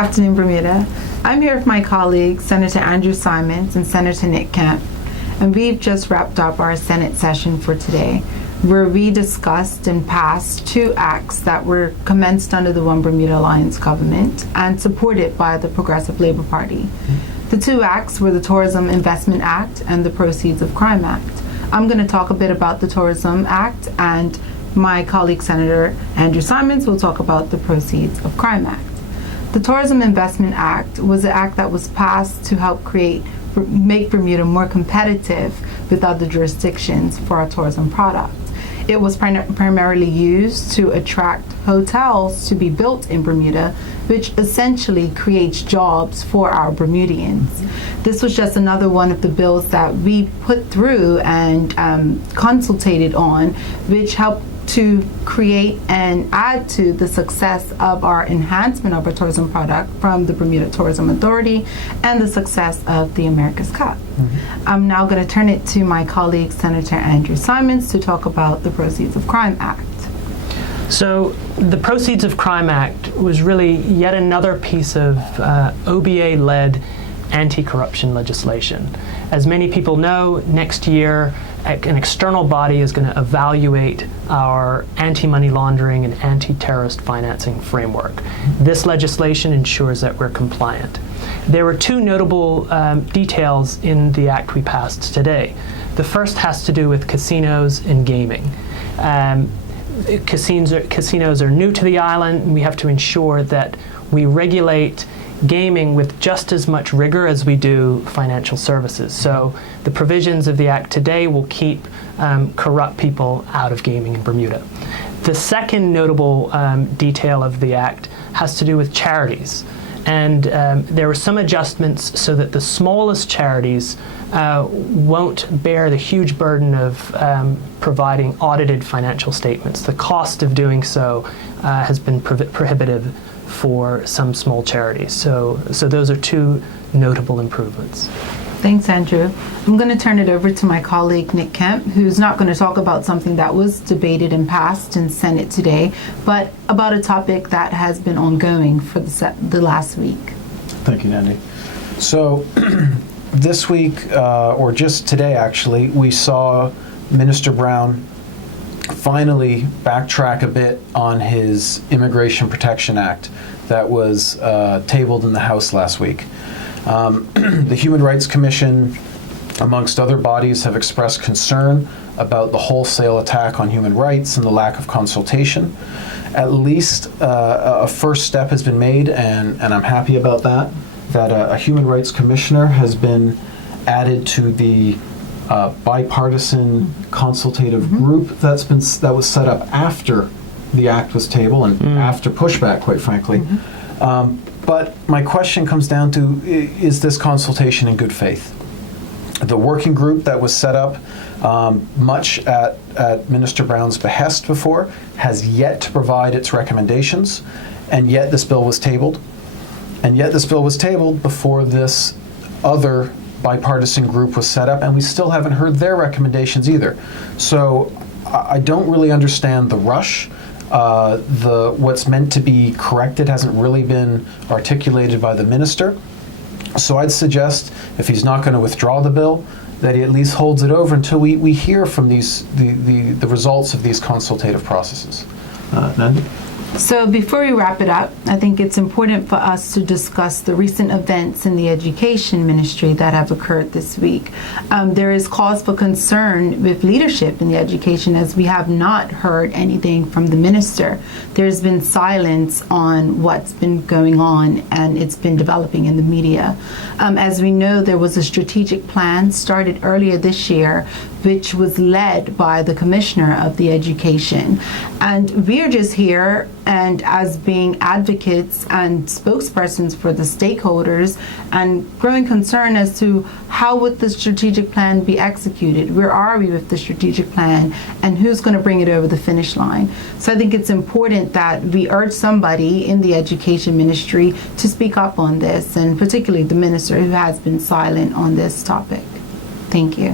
Good afternoon, Bermuda. I'm here with my colleagues, Senator Andrew Simons and Senator Nick Kemp, and we've just wrapped up our Senate session for today, where we discussed and passed two acts that were commenced under the One Bermuda Alliance government and supported by the Progressive Labour Party. The two acts were the Tourism Investment Act and the Proceeds of Crime Act. I'm going to talk a bit about the Tourism Act, and my colleague, Senator Andrew Simons, will talk about the Proceeds of Crime Act. The Tourism Investment Act was an act that was passed to help make Bermuda more competitive with other jurisdictions for our tourism product. It was primarily used to attract hotels to be built in Bermuda, which essentially creates jobs for our Bermudians. This was just another one of the bills that we put through and consultated on, which helped to create and add to the success of our enhancement of our tourism product from the Bermuda Tourism Authority and the success of the America's Cup. I'm now going to turn it to my colleague, Senator Andrew Simons, to talk about the Proceeds of Crime Act. So the Proceeds of Crime Act was really yet another piece of OBA-led anti-corruption legislation. As many people know, next year an external body is going to evaluate our anti-money laundering and anti-terrorist financing framework. This legislation ensures that we're compliant. There were two notable details in the act we passed today. The first has to do with casinos and gaming. Casinos are new to the island, and we have to ensure that we regulate gaming with just as much rigor as we do financial services. So the provisions of the Act today will keep corrupt people out of gaming in Bermuda. The second notable detail of the Act has to do with charities. And there were some adjustments so that the smallest charities won't bear the huge burden of providing audited financial statements. The cost of doing so has been prohibitive for some small charities. So those are two notable improvements. Thanks, Andrew. I'm going to turn it over to my colleague, Nick Kemp, who's not going to talk about something that was debated and passed in Senate today, but about a topic that has been ongoing for the last week. Thank you, Nandi. So this week, or just today actually, we saw Minister Brown finally backtrack a bit on his Immigration Protection Act that was tabled in the House last week. The Human Rights Commission, amongst other bodies, have expressed concern about the wholesale attack on human rights and the lack of consultation. At least a first step has been made, and I'm happy about that a Human Rights Commissioner has been added to the bipartisan consultative group that was set up after the act was tabled and after pushback, quite frankly. But my question comes down to, is this consultation in good faith? The working group that was set up, much at Minister Brown's behest before, has yet to provide its recommendations, and yet this bill was tabled. And yet this bill was tabled before this other bipartisan group was set up, and we still haven't heard their recommendations either. So I don't really understand the rush. What's meant to be corrected hasn't really been articulated by the minister. So I'd suggest, if he's not going to withdraw the bill, that he at least holds it over until we hear from the results of these consultative processes. Nandi? So before we wrap it up, I think it's important for us to discuss the recent events in the education ministry that have occurred this week. There is cause for concern with leadership in the education, as we have not heard anything from the minister. There's been silence on what's been going on, and it's been developing in the media. As we know, there was a strategic plan started earlier this year, which was led by the Commissioner of the Education. And we are just here and as being advocates and spokespersons for the stakeholders, and growing concern as to how would the strategic plan be executed? Where are we with the strategic plan, and who's going to bring it over the finish line? So I think it's important that we urge somebody in the education ministry to speak up on this, and particularly the minister, who has been silent on this topic. Thank you.